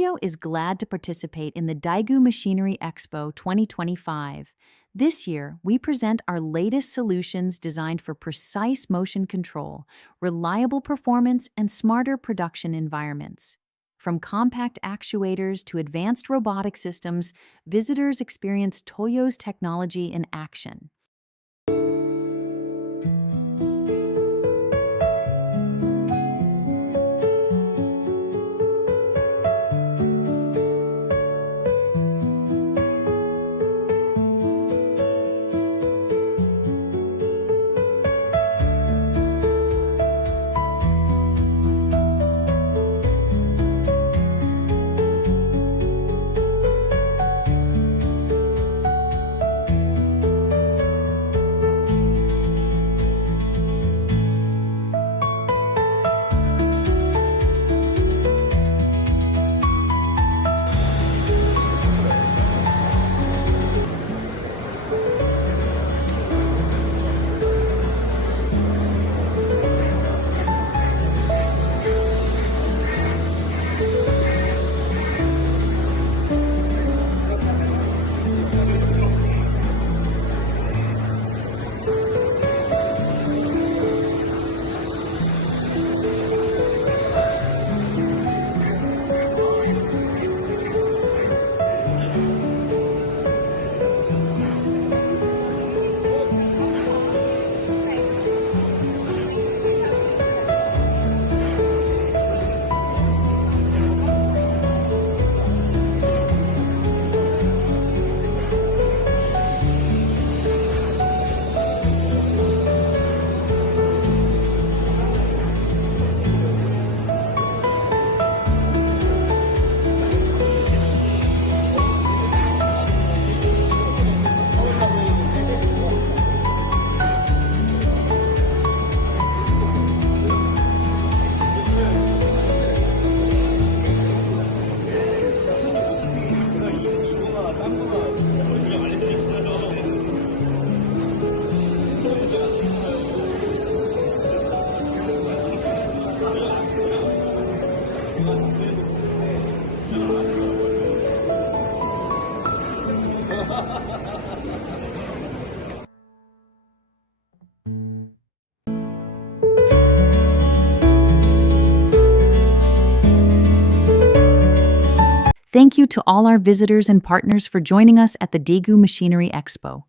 Toyo is glad to participate in the Daegu Machinery Expo 2025. This year, we present our latest solutions designed for precise motion control, reliable performance, and smarter production environments. From compact actuators to advanced robotic systems, visitors experience Toyo's technology in action. Thank you to all our visitors and partners for joining us at the Daegu Machinery Expo.